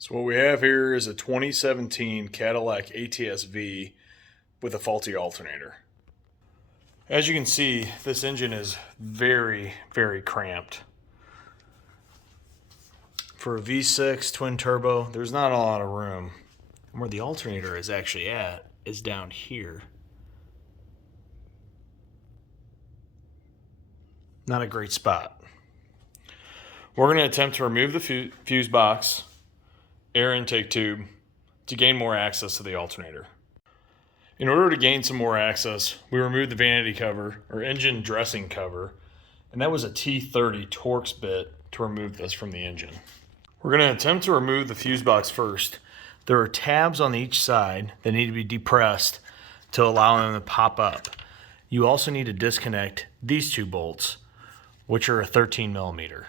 So what we have here is a 2017 Cadillac ATS V with a faulty alternator. As you can see, this engine is very, very cramped. For a V6 twin turbo, there's not a lot of room. And where the alternator is actually at is down here. Not a great spot. We're going to attempt to remove the fuse box, air intake tube, to gain more access to the alternator. In order to gain some more access, we removed the vanity cover, or engine dressing cover, and that was a T30 Torx bit to remove this from the engine. We're going to attempt to remove the fuse box first. There are tabs on each side that need to be depressed to allow them to pop up. You also need to disconnect these two bolts, which are a 13 millimeter.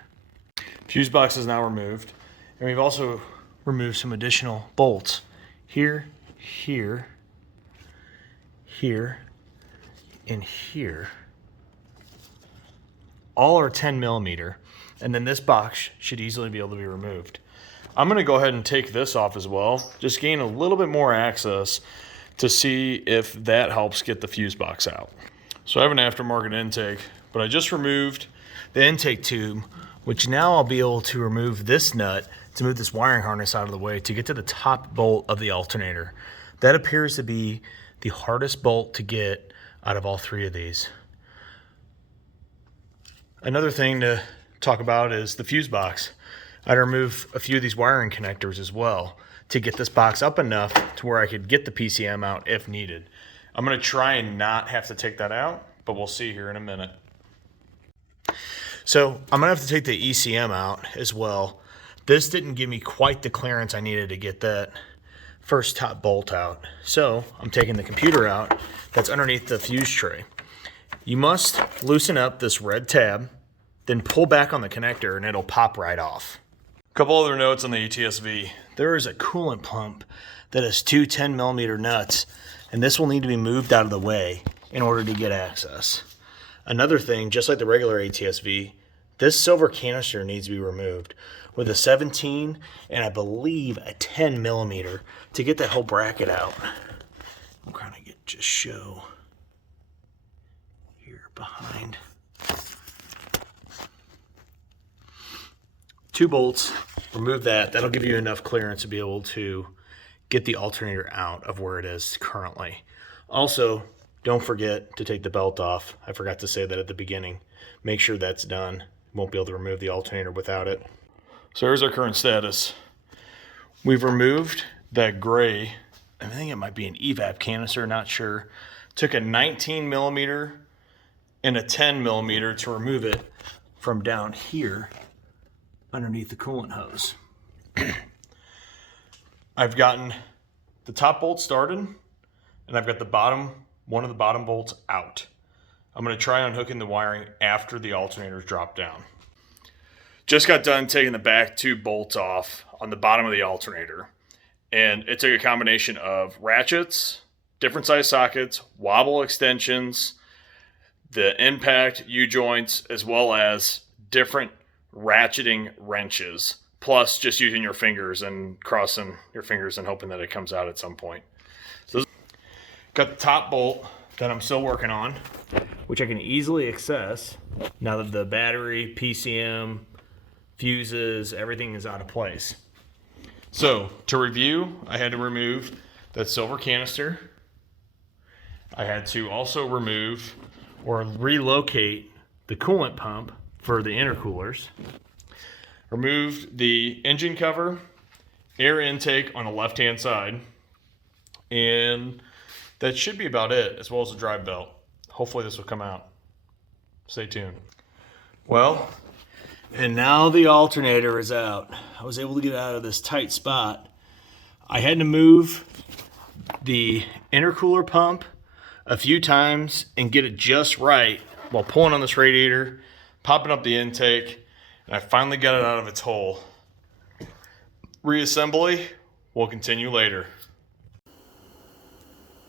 Fuse box is now removed, and we've also removed some additional bolts here, here, here, and here. All are 10 millimeter, and then this box should easily be able to be removed. I'm going to go ahead and take this off as well, just gain a little bit more access to see if that helps get the fuse box out. So I have an aftermarket intake, but I just removed the intake tube, which now I'll be able to remove this nut to move this wiring harness out of the way to get to the top bolt of the alternator. That appears to be the hardest bolt to get out of all three of these. Another thing to talk about is the fuse box. I'd remove a few of these wiring connectors as well to get this box up enough to where I could get the PCM out if needed. I'm going to try and not have to take that out, but we'll see here in a minute. So I'm going to have to take the ECM out as well. This didn't give me quite the clearance I needed to get that first top bolt out. So I'm taking the computer out that's underneath the fuse tray. You must loosen up this red tab, then pull back on the connector and it'll pop right off. A couple other notes on the ATS-V. There is a coolant pump that has two 10 millimeter nuts, and this will need to be moved out of the way in order to get access. Another thing, just like the regular ATS-V, this silver canister needs to be removed with a 17 and I believe a 10 millimeter to get that whole bracket out. I'm kind of just show here behind. 2 bolts, remove that. That'll give you enough clearance to be able to get the alternator out of where it is currently. Also, don't forget to take the belt off. I forgot to say that at the beginning. Make sure that's done. Won't be able to remove the alternator without it. So here's our current status. We've removed that gray, I think it might be an evap canister, not sure. Took a 19 millimeter and a 10 millimeter to remove it from down here underneath the coolant hose. I've gotten the top bolt started, and I've got one of the bottom bolts out. I'm going to try unhooking the wiring after the alternators drop down. Just got done taking the back 2 bolts off on the bottom of the alternator. And it took a combination of ratchets, different size sockets, wobble extensions, the impact U-joints, as well as different ratcheting wrenches, plus just using your fingers and crossing your fingers and hoping that it comes out at some point. So got the top bolt that I'm still working on, which I can easily access now that the battery, PCM, fuses, everything is out of place. So to review, I had to remove that silver canister. I had to also remove or relocate the coolant pump for the intercoolers. Removed the engine cover, air intake on the left-hand side, and that should be about it, as well as the drive belt. Hopefully this will come out. Stay tuned. Well, and now the alternator is out. I was able to get out of this tight spot. I had to move the intercooler pump a few times and get it just right while pulling on this radiator, popping up the intake, and I finally got it out of its hole. Reassembly will continue later.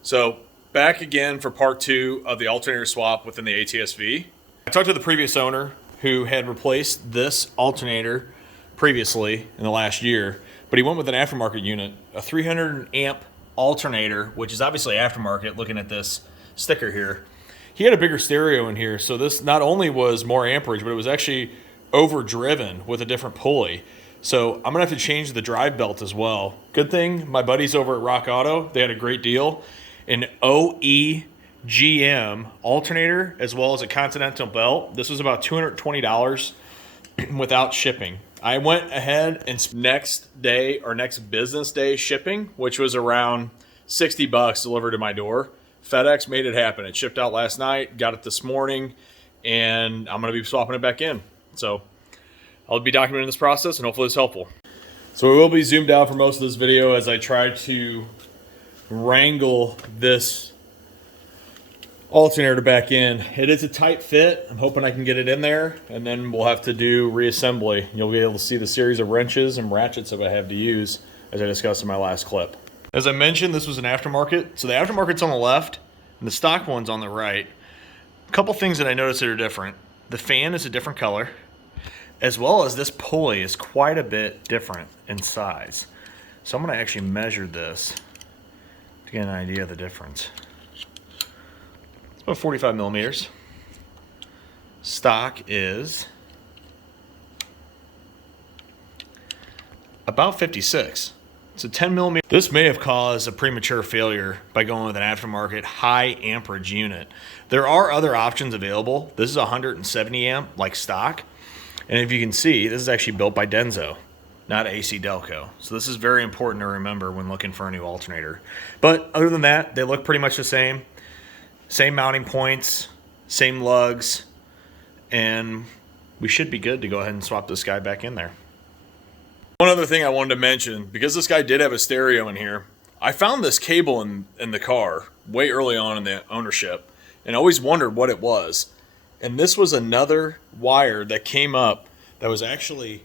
So back again for part 2 of the alternator swap within the ATS-V. I talked to the previous owner who had replaced this alternator previously in the last year, but he went with an aftermarket unit, a 300 amp alternator, which is obviously aftermarket looking at this sticker here. He had a bigger stereo in here, so this not only was more amperage, but it was actually overdriven with a different pulley. So I'm gonna have to change the drive belt as well. Good thing my buddies over at Rock Auto, they had a great deal. An OEGM alternator as well as a Continental belt. This was about $220 without shipping. I went ahead and next day or next business day shipping, which was around 60 bucks delivered to my door. FedEx made it happen. It shipped out last night, got it this morning, and I'm going to be swapping it back in. So I'll be documenting this process, and hopefully it's helpful. So we will be zoomed out for most of this video as I try to wrangle this alternator back in. It is a tight fit. I'm hoping I can get it in there, and then we'll have to do reassembly. You'll be able to see the series of wrenches and ratchets that I have to use as I discussed in my last clip. As I mentioned, this was an aftermarket. So the aftermarket's on the left and the stock one's on the right. A couple things that I noticed that are different. The fan is a different color, as well as this pulley is quite a bit different in size. So I'm gonna actually measure this to get an idea of the difference. It's about 45 millimeters. Stock is about 56. So 10 millimeters. This may have caused a premature failure by going with an aftermarket high amperage unit. There are other options available. This is 170 amp like stock. And if you can see, this is actually built by Denso, not AC Delco. So this is very important to remember when looking for a new alternator. But other than that, they look pretty much the same. Same mounting points, same lugs, and we should be good to go ahead and swap this guy back in there. One other thing I wanted to mention, because this guy did have a stereo in here, I found this cable in the car way early on in the ownership and always wondered what it was. And this was another wire that came up that was actually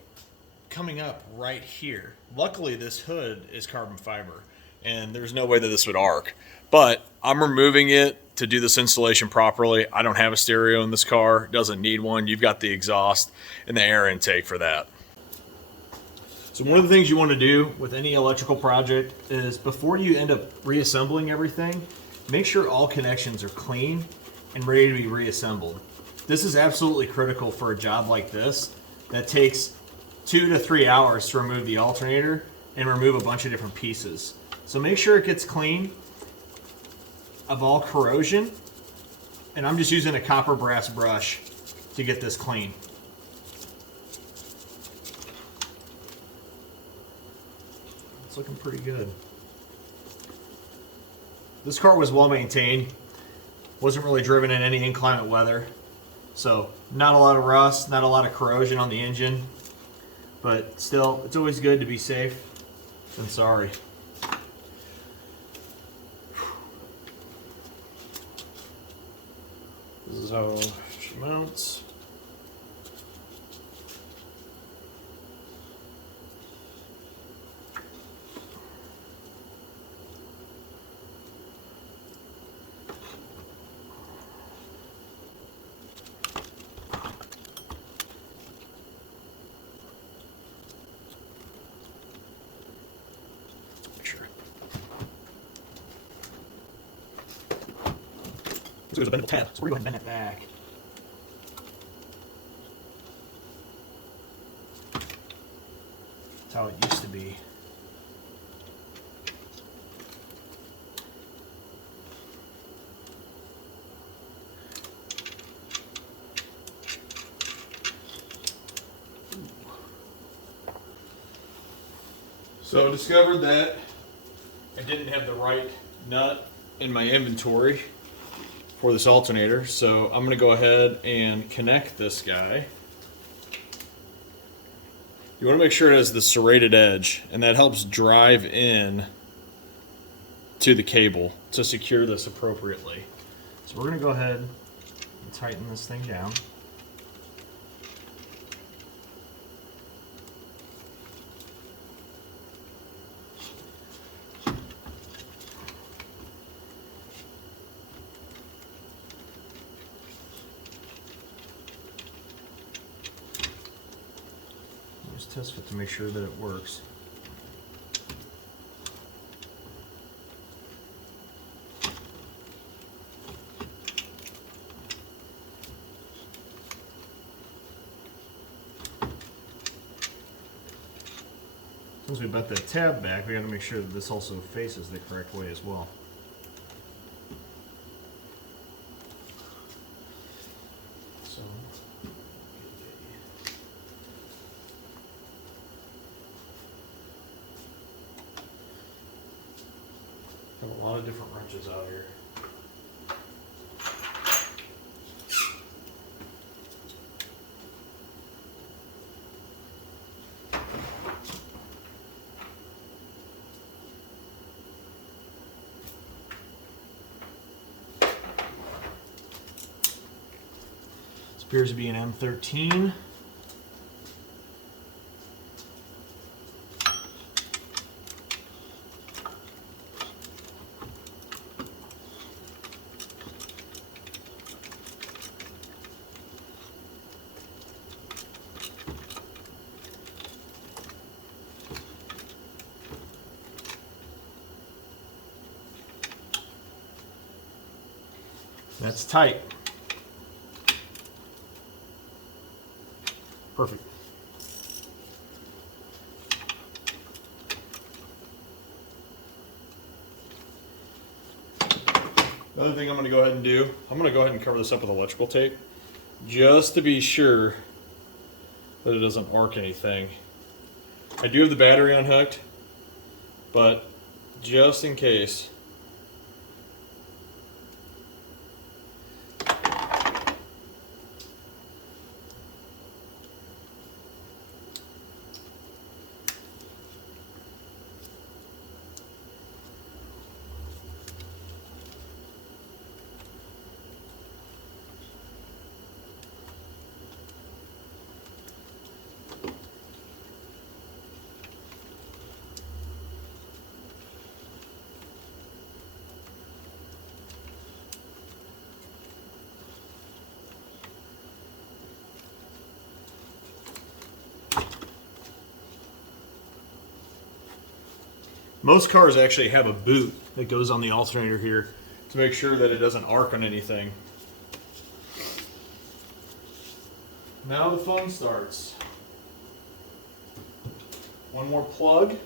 coming up right here. Luckily, this hood is carbon fiber and there's no way that this would arc. But I'm removing it to do this installation properly. I don't have a stereo in this car. It doesn't need one. You've got the exhaust and the air intake for that. So one of the things you want to do with any electrical project is before you end up reassembling everything, make sure all connections are clean and ready to be reassembled. This is absolutely critical for a job like this that takes 2 to 3 hours to remove the alternator and remove a bunch of different pieces. So make sure it gets clean of all corrosion, and I'm just using a copper brass brush to get this clean. It's looking pretty good. This car was well maintained, wasn't really driven in any inclement weather, so not a lot of rust, not a lot of corrosion on the engine, but still, it's always good to be safe than sorry. This is how she mounts. So there's a bendable tab, so we're going to go ahead and bend that back. That's how it used to be. So I discovered that I didn't have the right nut in my inventory for this alternator, so I'm going to go ahead and connect this guy. You want to make sure it has the serrated edge, and that helps drive in to the cable to secure this appropriately. So we're going to go ahead and tighten this thing down. test fit to make sure that it works. Once we butt that tab back, we got to make sure that this also faces the correct way as well. So, got a lot of different wrenches out here. Appears to be an M13. That's tight. Perfect. Another thing I'm going to go ahead and do, I'm going to go ahead and cover this up with electrical tape just to be sure that it doesn't arc anything. I do have the battery unhooked, but just in case. Most cars actually have a boot that goes on the alternator here to make sure that it doesn't arc on anything. Now the fun starts. One more plug.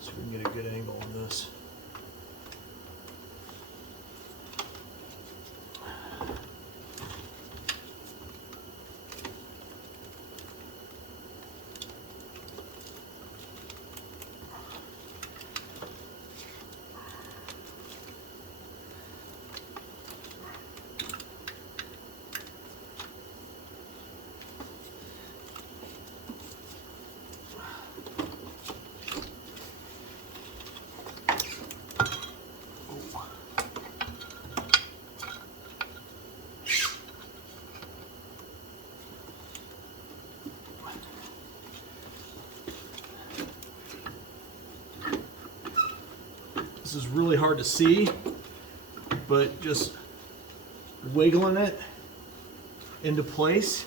So we can get a good angle on this. This is really hard to see, but just wiggling it into place.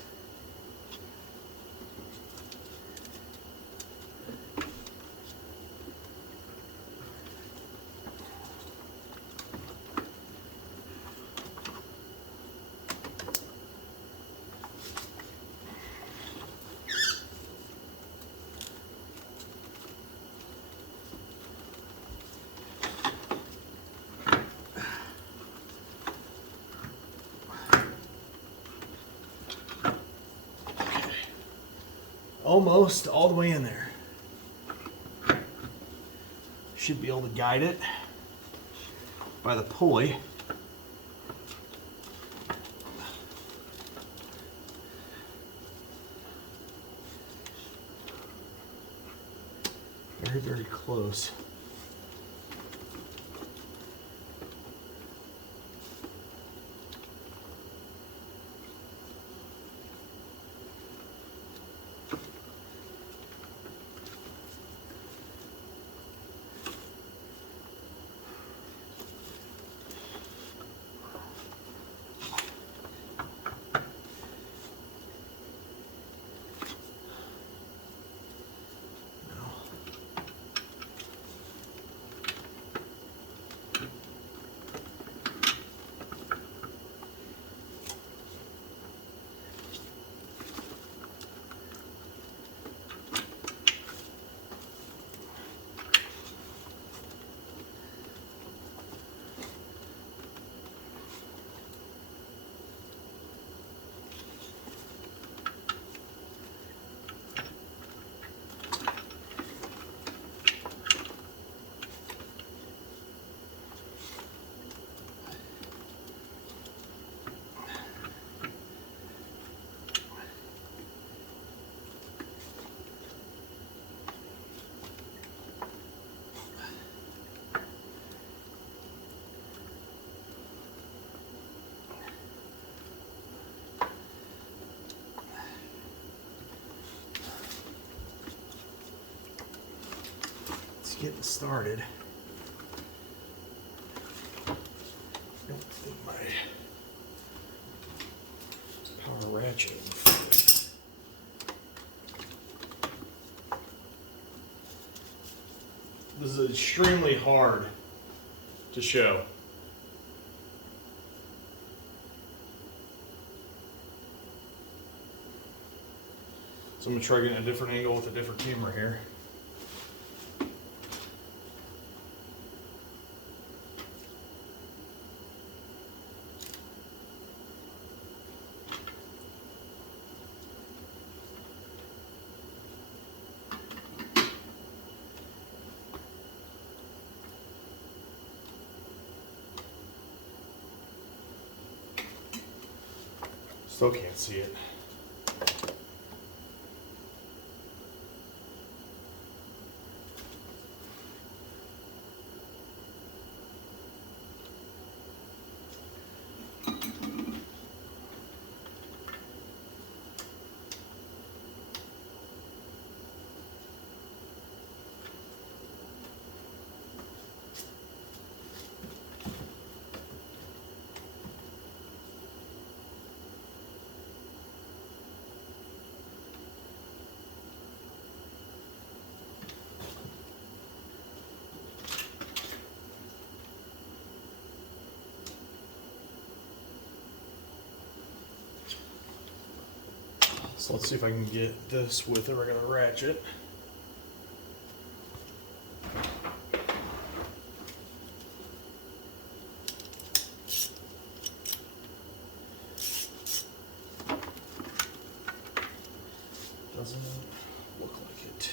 Almost all the way in there. Should be able to guide it by the pulley. Very, very close. started. I don't think my power ratchet. This is extremely hard to show. So I'm going to try getting a different angle with a different camera here. Still can't see it. So let's see if I can get this with a regular ratchet. Doesn't look like it.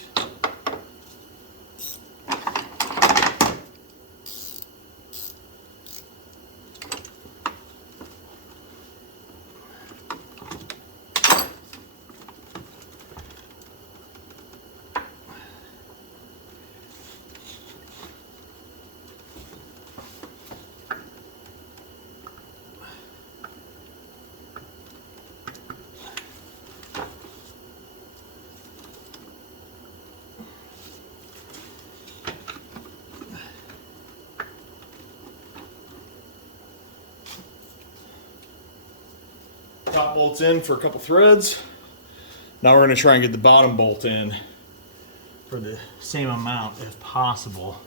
Top bolt's in for a couple threads. Now we're going to try and get the bottom bolt in for the same amount if possible.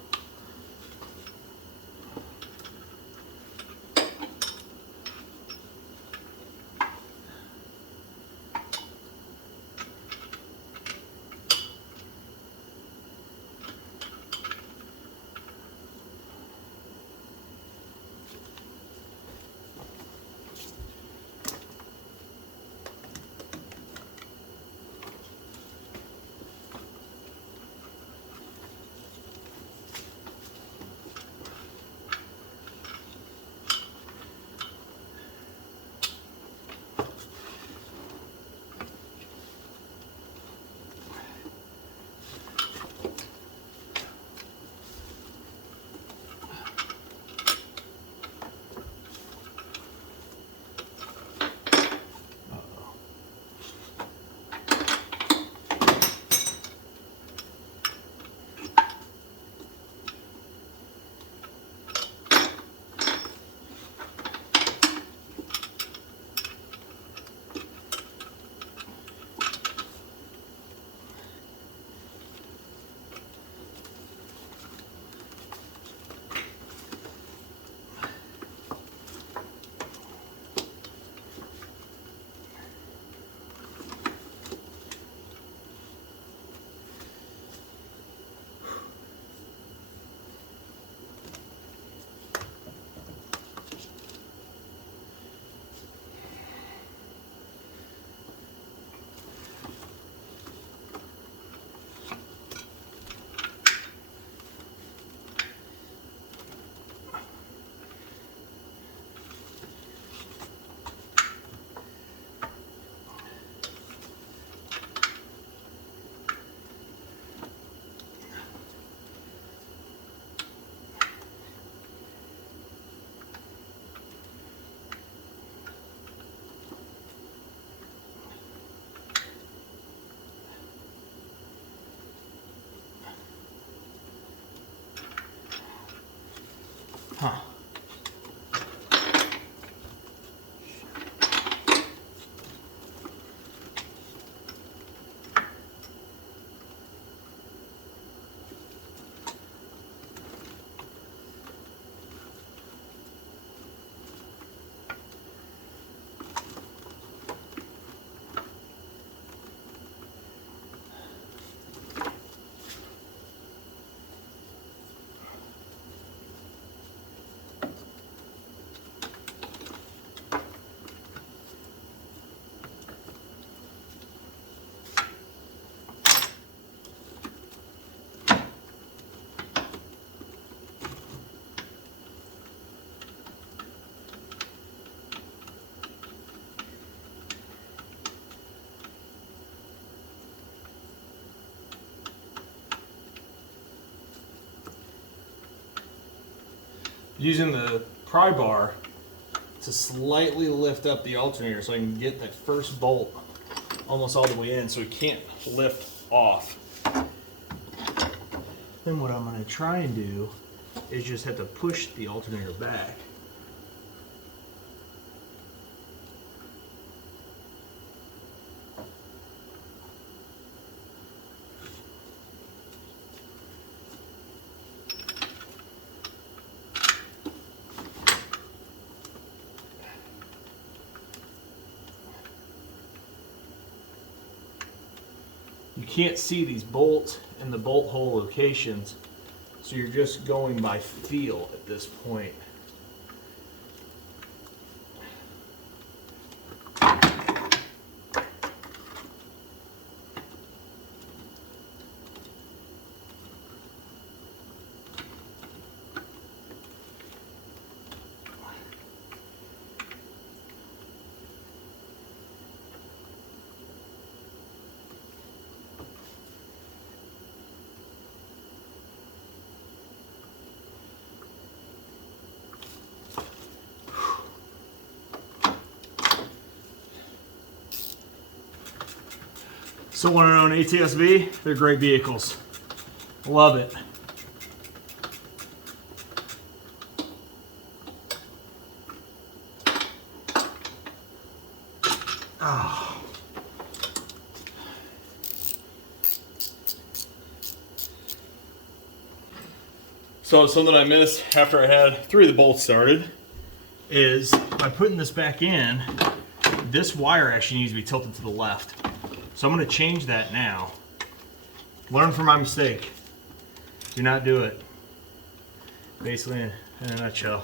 using the pry bar to slightly lift up the alternator so I can get that first bolt almost all the way in so it can't lift off. Then what I'm going to try and do is just have to push the alternator back. You can't see these bolts and the bolt hole locations, so you're just going by feel at this point. So want to own ATSV? They're great vehicles. Love it. Oh. So something I missed after I had 3 of the bolts started is by putting this back in, this wire actually needs to be tilted to the left. So I'm going to change that now. Learn from my mistake. Do not do it. Basically, in a nutshell.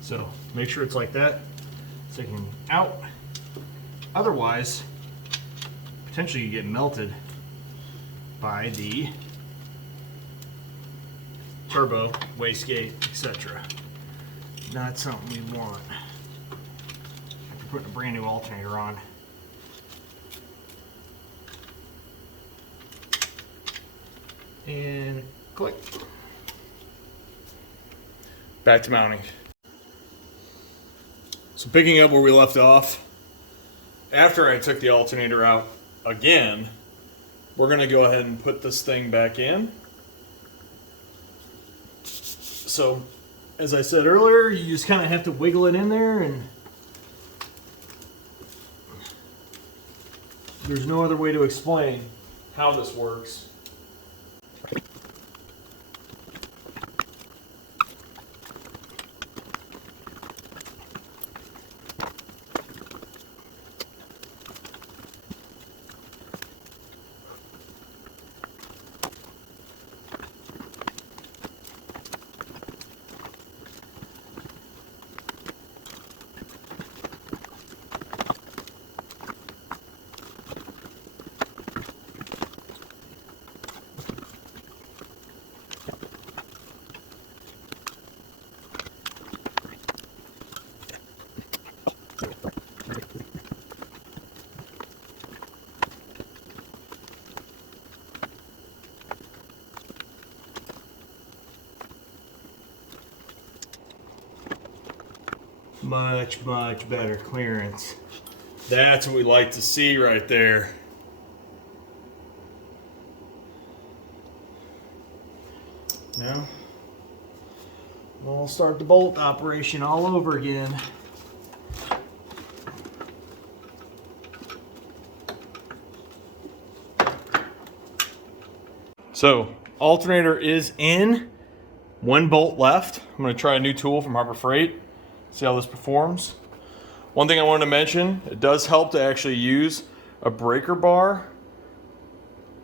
So make sure it's like that, so it can out. Otherwise, potentially you get melted by the turbo, wastegate, etc. Not something we want after putting a brand new alternator on. And click. Back to mounting. So picking up where we left off, after I took the alternator out again, we're going to go ahead and put this thing back in. So, as I said earlier, you just kind of have to wiggle it in there, and there's no other way to explain how this works. Much, much better clearance. That's what we like to see right there. Now, we'll start the bolt operation all over again. So, alternator is in. 1 bolt left. I'm going to try a new tool from Habor Freight. See how this performs. One thing I wanted to mention, it does help to actually use a breaker bar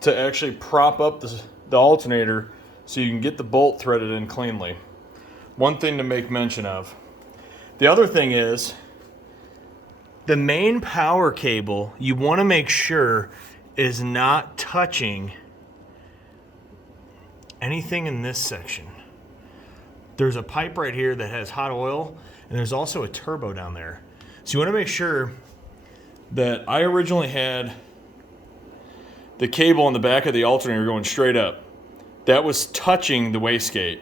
to actually prop up the alternator so you can get the bolt threaded in cleanly. One thing to make mention of. The other thing is, the main power cable, you want to make sure is not touching anything in this section. there's a pipe right here that has hot oil, and there's also a turbo down there. So you want to make sure that I originally had the cable on the back of the alternator going straight up. That was touching the wastegate.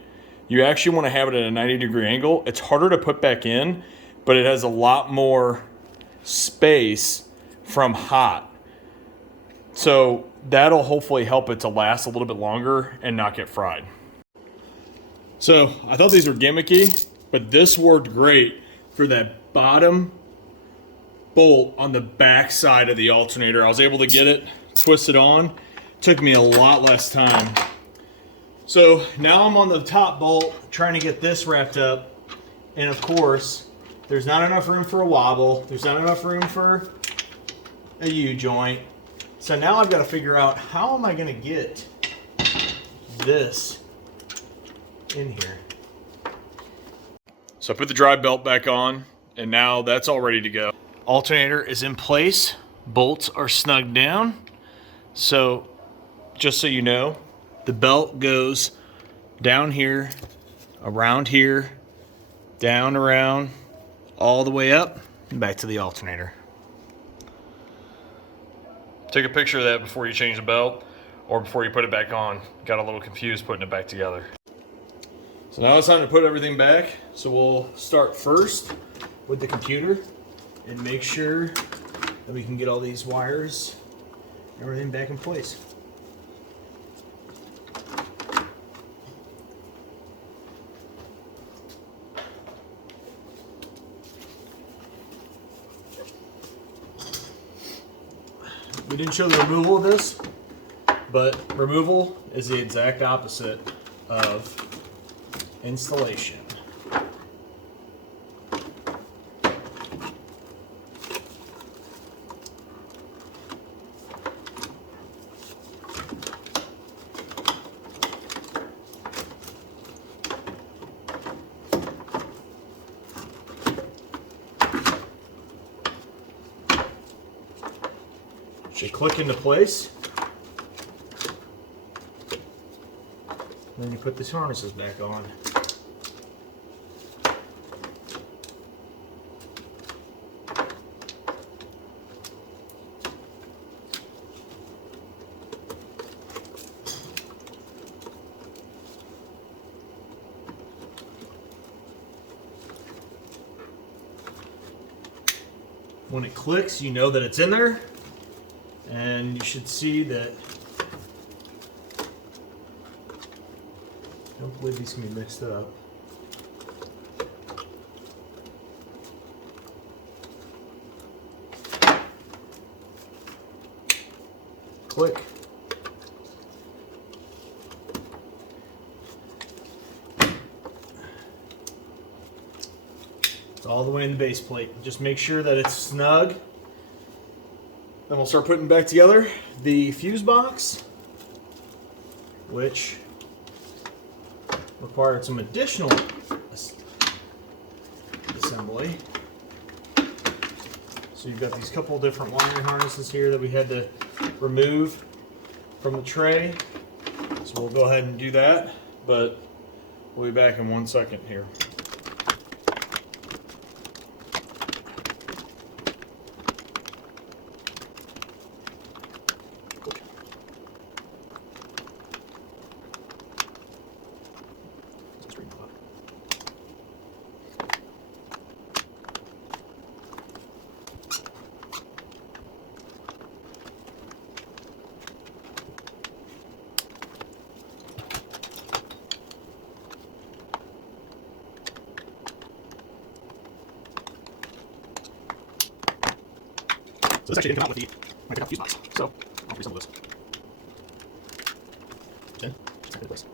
You actually want to have it at a 90-degree angle. It's harder to put back in, but it has a lot more space from hot. So that'll hopefully help it to last a little bit longer and not get fried. So I thought these were gimmicky, but this worked great for that bottom bolt on the back side of the alternator. I was able to get it twisted on. Took me a lot less time. So now I'm on the top bolt trying to get this wrapped up. And of course, there's not enough room for a wobble. There's not enough room for a U-joint. So now I've got to figure out how am I going to get this in here. So I put the drive belt back on, and now that's all ready to go. Alternator is in place. Bolts are snugged down. So just so you know, the belt goes down here, around here, down around, all the way up, and back to the alternator. Take a picture of that before you change the belt or before you put it back on. Got a little confused putting it back together. So now it's time to put everything back. So we'll start first with the computer and make sure that we can get all these wires, everything back in place. We didn't show the removal of this, but removal is the exact opposite of installation. Should click into place. Then you put these harnesses back on. When it clicks, you know that it's in there. And you should see that, I don't believe these can be mixed up. Click. It's all the way in the base plate. Just make sure that it's snug. Then we'll start putting back together the fuse box, which required some additional assembly. So you've got these couple different wiring harnesses here that we had to remove from the tray. So we'll go ahead and do that, but we'll be back in 1 second here. So this actually didn't come out with my pickup fuse box. So I'll reassemble this. In. It's in place.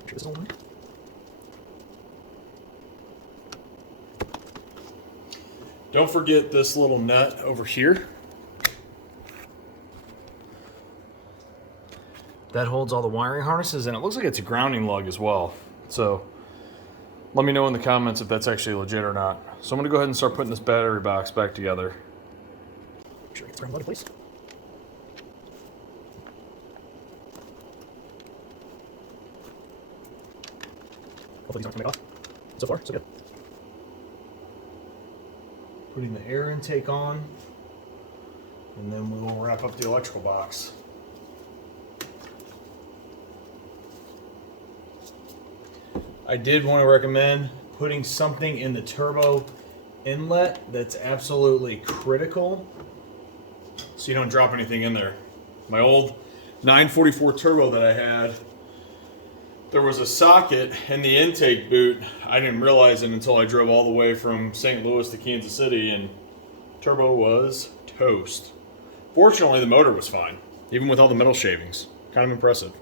Make sure this is all in there. Don't forget this little nut over here. That holds all the wiring harnesses, and it looks like it's a grounding lug as well. So let me know in the comments if that's actually legit or not. So I'm going to go ahead and start putting this battery box back together. Make sure I get the ground lug in place. Hopefully these aren't coming off. So far, so good. Putting the air intake on, and then we will wrap up the electrical box. I did want to recommend putting something in the turbo inlet that's absolutely critical so you don't drop anything in there. My old 944 turbo that I had, there was a socket in the intake boot. I didn't realize it until I drove all the way from St. Louis to Kansas City, and turbo was toast. Fortunately, the motor was fine, even with all the metal shavings. Kind of impressive.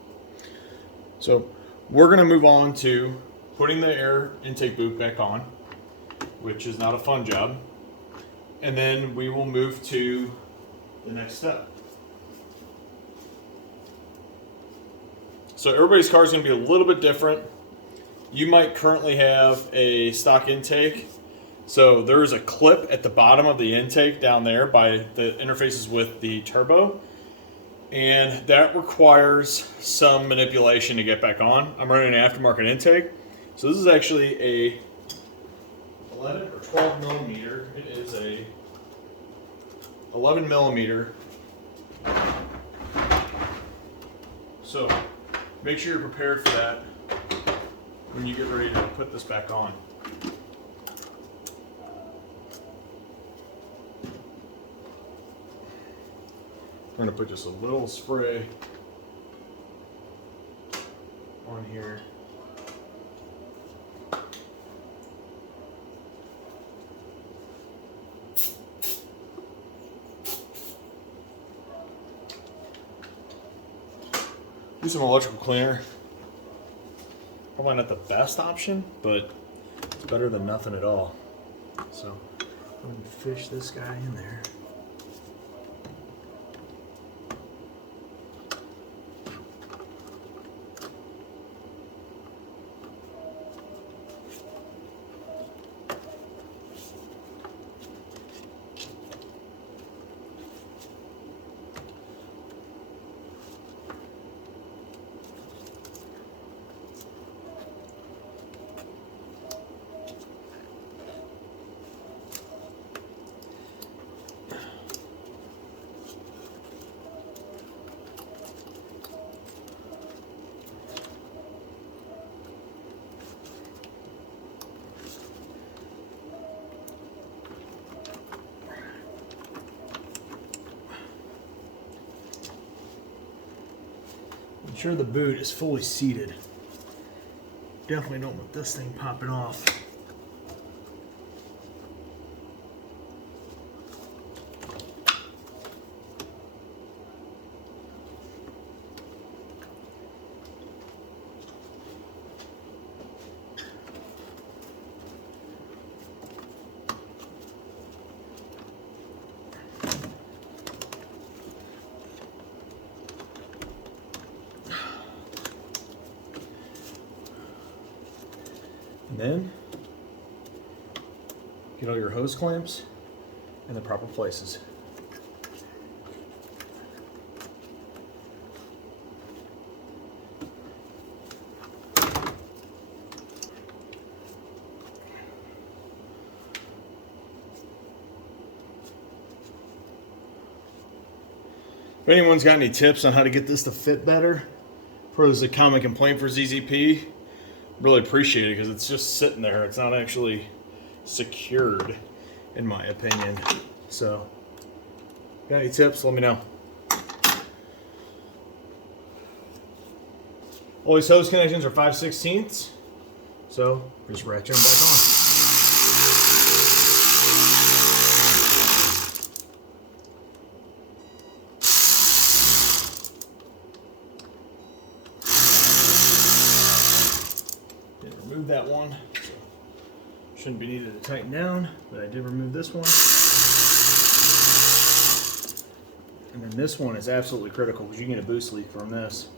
So we're gonna move on to putting the air intake boot back on, which is not a fun job. And then we will move to the next step. So everybody's car is going to be a little bit different. You might currently have a stock intake. So there is a clip at the bottom of the intake down there by the interfaces with the turbo. And that requires some manipulation to get back on. I'm running an aftermarket intake. So this is actually a 11 or 12 millimeter. It is a 11 millimeter. So make sure you're prepared for that when you get ready to put this back on. I'm going to put just a little spray on here. Do some electrical cleaner. Probably not the best option, but it's better than nothing at all. So I'm going to fish this guy in there. Ensure the boot is fully seated. Definitely don't want this thing popping off. And then get all your hose clamps in the proper places. If anyone's got any tips on how to get this to fit better, there's a common complaint for ZZP. Really appreciate it because it's just sitting there. It's not actually secured, in my opinion. So, got any tips? Let me know. All these hose connections are 5/16, so just ratchet them back on. That one, so shouldn't be needed to tighten down, but I did remove this one. And then this one is absolutely critical because you can get a boost leak from this.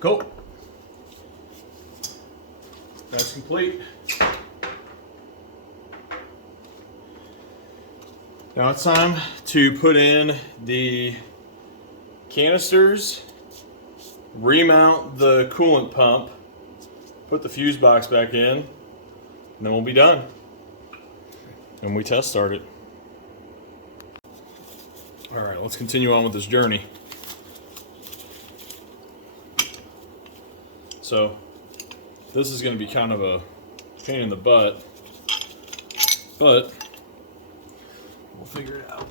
Cool. That's complete. Now it's time to put in the canisters, remount the coolant pump, put the fuse box back in, and then we'll be done. And we test start it. All right, let's continue on with this journey. So this is going to be kind of a pain in the butt, but we'll figure it out.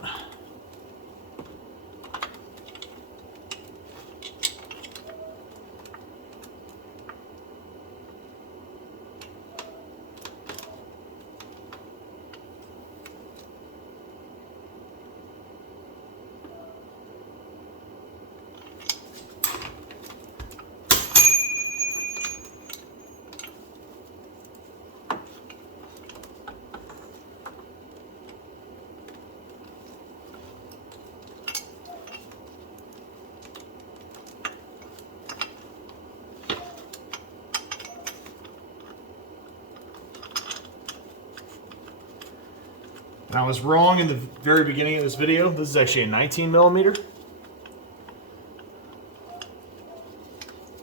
I was wrong in the very beginning of this video. This is actually a 19 millimeter.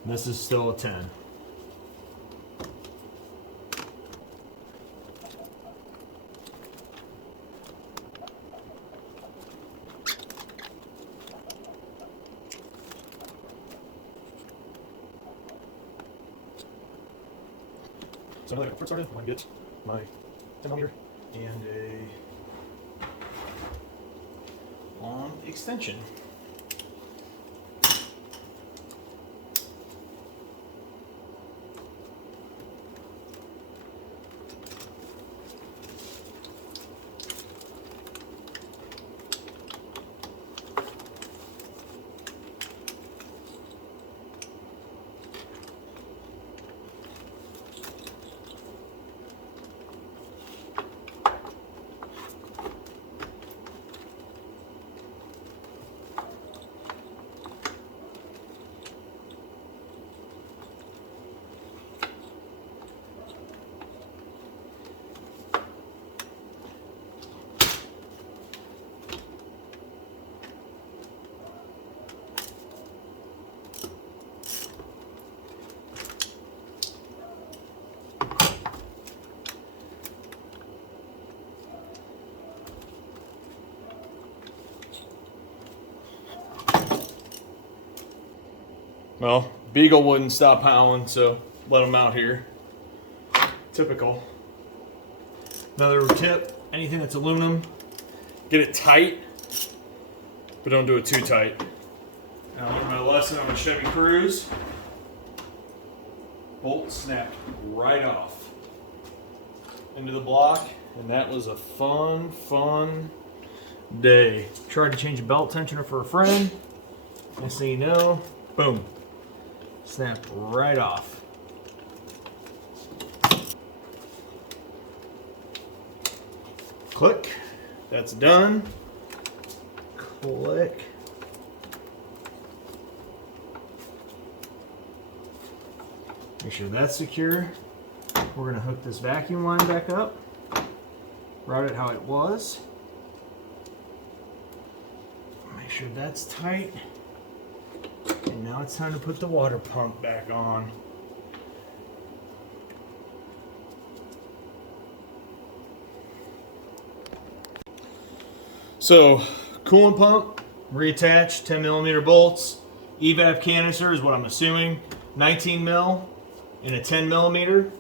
This is still a 10. So another first started, I want to get my 10 millimeter and a long extension. Well, Beagle wouldn't stop howling, so let him out here. Typical. Another tip, anything that's aluminum, get it tight, but don't do it too tight. Now, I learned my lesson on a Chevy Cruze. Bolt snapped right off into the block, and that was a fun day. Tried to change a belt tensioner for a friend. Next thing you know, boom. Snapped right off. Click. That's done. Click. Make sure that's secure. We're going to hook this vacuum line back up. Route it how it was. Make sure that's tight. And now it's time to put the water pump back on. So, coolant pump, reattached, 10 millimeter bolts, evap canister is what I'm assuming, 19 mil and a 10 millimeter.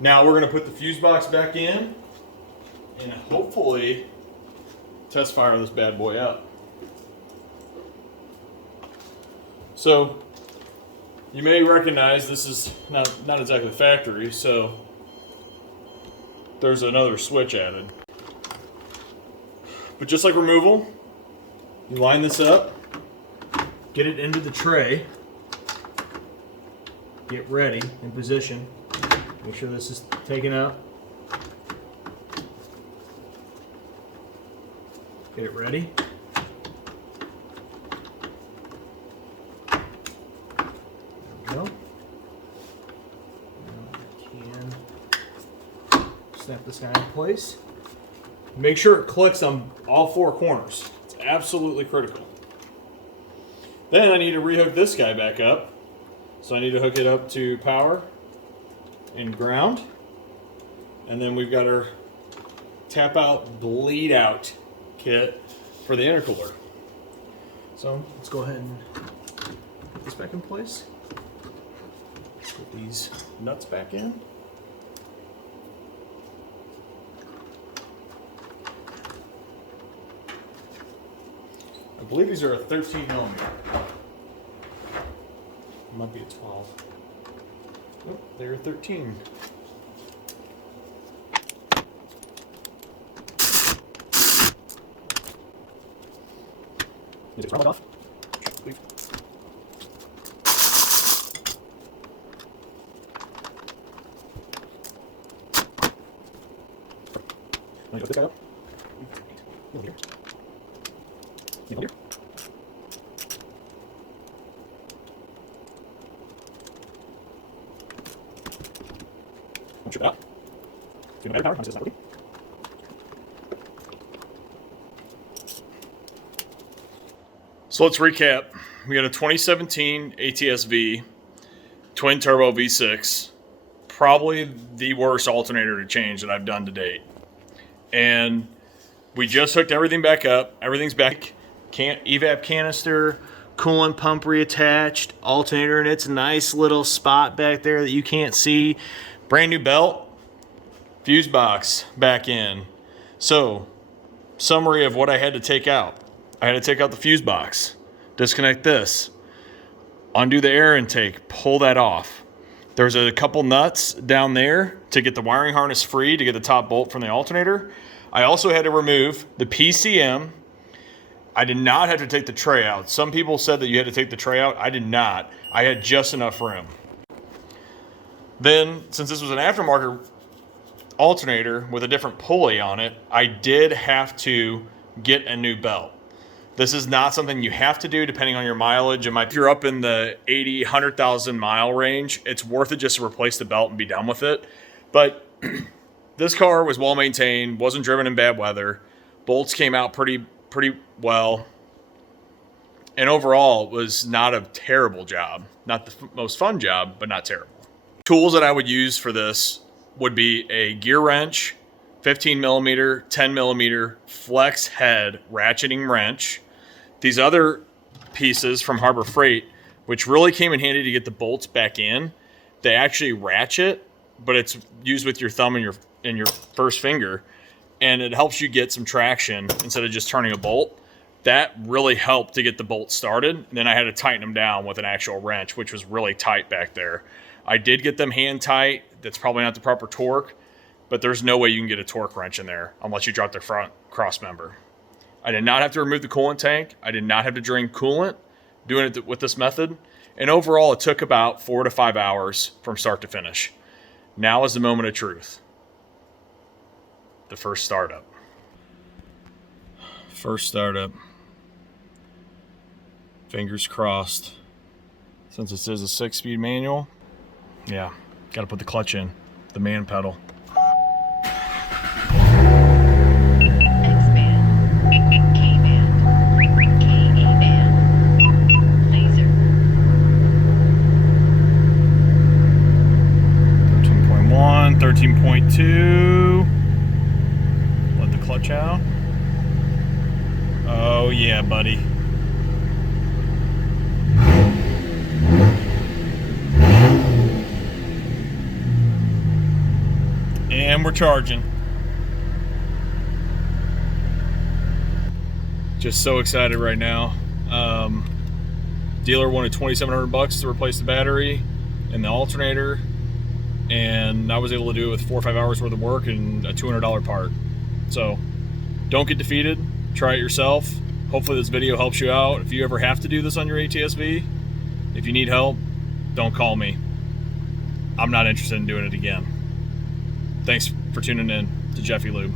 Now we're going to put the fuse box back in and hopefully test fire this bad boy up. So, you may recognize this is not exactly factory, so there's another switch added. But just like removal, you line this up, get it into the tray, get ready in position, make sure this is taken out, get it ready. Go. Can Snap this guy in place. Make sure it clicks on all four corners. It's absolutely critical. Then I need to rehook this guy back up. So I need to hook it up to power and ground. And then we've got our tap out, bleed out kit for the intercooler. So let's go ahead and put this back in place. Put these nuts back in. I believe these are a 13 millimeter. It might be a 12. Nope, they're 13. Is it thermal off? Leave. Want to hook this guy up? Millimeter. Millimeter. I'll strip it out. Do no battery power. It's not working. So let's recap. We got a 2017 ATS V, twin turbo V6, probably the worst alternator to change that I've done to date. And we just hooked everything back up. Everything's back. Evap canister, coolant pump reattached, alternator in its nice little spot back there that you can't see. Brand new belt, fuse box back in. So, summary of what I had to take out. I had to take out the fuse box, disconnect this, undo the air intake, pull that off. There's a couple nuts down there to get the wiring harness free to get the top bolt from the alternator. I also had to remove the PCM. I did not have to take the tray out. Some people said that you had to take the tray out. I did not. I had just enough room. Then, since this was an aftermarket alternator with a different pulley on it, I did have to get a new belt. This is not something you have to do depending on your mileage. If you're up in the 80, 100,000 mile range, it's worth it just to replace the belt and be done with it. But this car was well maintained, wasn't driven in bad weather. Bolts came out pretty well. And overall, it was not a terrible job. Not the most fun job, but not terrible. Tools that I would use for this would be a gear wrench, 15 millimeter, 10 millimeter flex head ratcheting wrench. These other pieces from Habor Freight, which really came in handy to get the bolts back in, they actually ratchet, but it's used with your thumb and your first finger, and it helps you get some traction instead of just turning a bolt. That really helped to get the bolt started. And then I had to tighten them down with an actual wrench, which was really tight back there. I did get them hand tight. That's probably not the proper torque, but there's no way you can get a torque wrench in there unless you drop the front cross member. I did not have to remove the coolant tank. I did not have to drain coolant doing it with this method. And overall, it took about 4 to 5 hours from start to finish. Now is the moment of truth. The first startup. First startup. Fingers crossed. Since this is a 6-speed manual, yeah, got to put the clutch in, the man pedal. Let the clutch out. Oh yeah, buddy. And we're charging. Just so excited right now. Dealer wanted $2,700 to replace the battery and the alternator, and I was able to do it with 4 or 5 hours worth of work and a $200 part. So don't get defeated, try it yourself. Hopefully this video helps you out. If you ever have to do this on your ATS-V, if you need help, don't call me. I'm not interested in doing it again. Thanks for tuning in to Jeffy Lube.